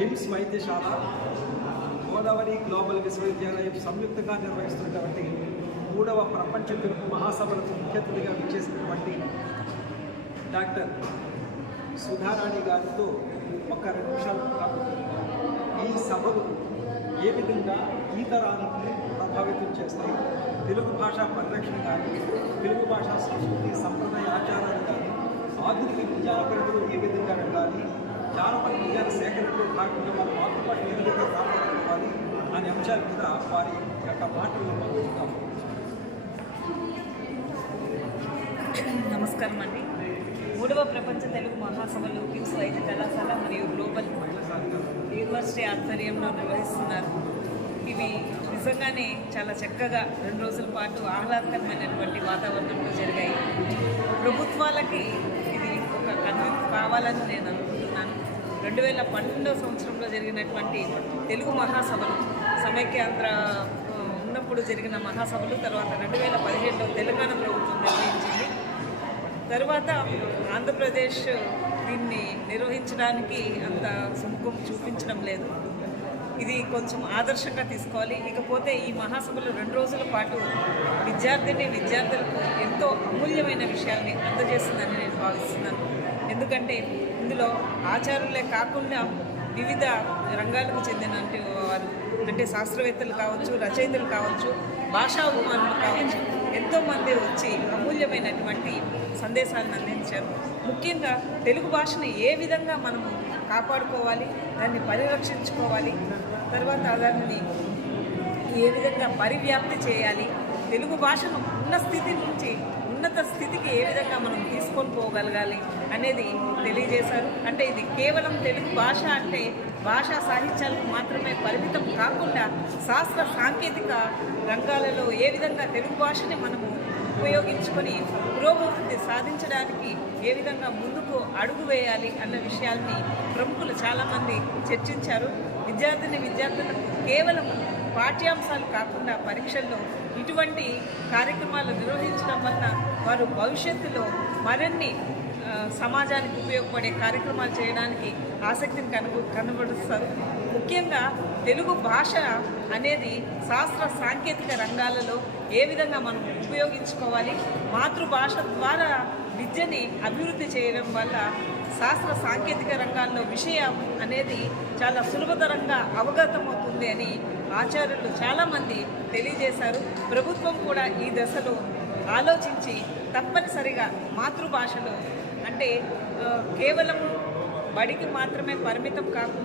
Hymns వైద్యశాల Godavari global విశ్వవిద్యాలయం సంయుక్తంగా నిర్వహిస్తున్నటువంటి 3వ ప్రపంచ తెలుగు మహాసభలకు ముఖ్య అతిథిగా విచ్చేసినటువంటి డాక్టర్ సుధారాణి గారితో ఒక 2 నిమిషాలు ఈ సభలు ఏ విధంగా ఈ తరానికి ప్రభావితం చేస్తాయి, తెలుగు భాషా పరిరక్షణ కానీ, తెలుగు భాషా సంస్కృతి సంప్రదాయ ఆచారాలు కానీ, ఆధునిక విజ్ఞాన పరిధిలో ఏ విధంగా వెళ్ళాలి, జానపద విజ్ఞాన సేకరణలో భాగంగా మన మాతృభాష ఏ విధంగా కాపాడుకోవాలి అనే అంశాల మీద వారి యొక్క మాటలు పంచుకుంటాము. నమస్కారం అండి. 3వ ప్రపంచ తెలుగు మహాసభలు హిమ్స్ వైద్య కళాశాల మరియు గ్లోబల్ యూనివర్సిటీ ఆధ్వర్యంలో నిర్వహిస్తున్నారు. ఇవి నిజంగానే చాలా చక్కగా 2 రోజుల పాటు ఆహ్లాదకరమైనటువంటి వాతావరణంలో జరిగాయి. ప్రభుత్వాలకి ఇది ఒక కన్విన్స్ కావాలని నేను అనుకుంటున్నాను. 2012వ సంవత్సరంలో జరిగినటువంటి తెలుగు మహాసభలు, సమైక్యాంధ్ర ఉన్నప్పుడు జరిగిన మహాసభలు, తర్వాత 2017లో తెలంగాణ ప్రభుత్వం నిర్వహించింది. తర్వాత ఆంధ్రప్రదేశ్ దీన్ని నిర్వహించడానికి అంత సుముఖం చూపించడం లేదు. ఇది కొంచెం ఆదర్శంగా తీసుకోవాలి. ఇకపోతే ఈ మహాసభలో 2 రోజుల పాటు విద్యార్థులకు ఎంతో అమూల్యమైన విషయాల్ని అందజేస్తుందని నేను భావిస్తున్నాను. ఎందుకంటే ఇందులో ఆచారులే కాకుండా వివిధ రంగాలకు చెందిన వారు, అంటే శాస్త్రవేత్తలు కావచ్చు, రచయితలు కావచ్చు, భాషా అభిమానులు కావచ్చు, ఎంతోమంది వచ్చి అమూల్యమైనటువంటి సందేశాలను అందించారు. ముఖ్యంగా తెలుగు భాషను ఏ విధంగా మనము కాపాడుకోవాలి, దాన్ని పరిరక్షించుకోవాలి, తర్వాత దాన్ని ఏ విధంగా పరివ్యాప్తి చేయాలి, తెలుగు భాషను ఉన్న స్థితి నుంచి ఉన్నత స్థితికి ఏ విధంగా మనం తీసుకొని పోగలగాలి అనేది తెలియజేశారు. అంటే ఇది కేవలం తెలుగు భాష అంటే భాషా సాహిత్యాలకు మాత్రమే పరిమితం కాకుండా శాస్త్ర సాంకేతిక రంగాలలో ఏ విధంగా తెలుగు భాషని మనము ఉపయోగించుకొని పురోగతి సాధించడానికి ఏ విధంగా ముందుకు అడుగు వేయాలి అన్న విషయాల్ని ప్రముఖులు చాలామంది చర్చించారు. విద్యార్థులకు కేవలం పాఠ్యాంశాలు కాకుండా పరీక్షల్లో ఇటువంటి కార్యక్రమాలు నిర్వహించడం వలన వారు భవిష్యత్తులో మరిన్ని సమాజానికి ఉపయోగపడే కార్యక్రమాలు చేయడానికి ఆసక్తిని కనబరుస్తారు. ముఖ్యంగా తెలుగు భాష అనేది శాస్త్ర సాంకేతిక రంగాలలో ఏ విధంగా మనం ఉపయోగించుకోవాలి, మాతృభాష ద్వారా విద్యని అభివృద్ధి చేయడం వల్ల శాస్త్ర సాంకేతిక రంగాల్లో విషయం అనేది చాలా సులభతరంగా అవగతమవుతుంది అని ఆచార్యులు చాలామంది తెలియజేశారు. ప్రభుత్వం కూడా ఈ దశలో ఆలోచించి తప్పనిసరిగా మాతృభాషలో, అంటే కేవలం బడికి మాత్రమే పరిమితం కాకుండా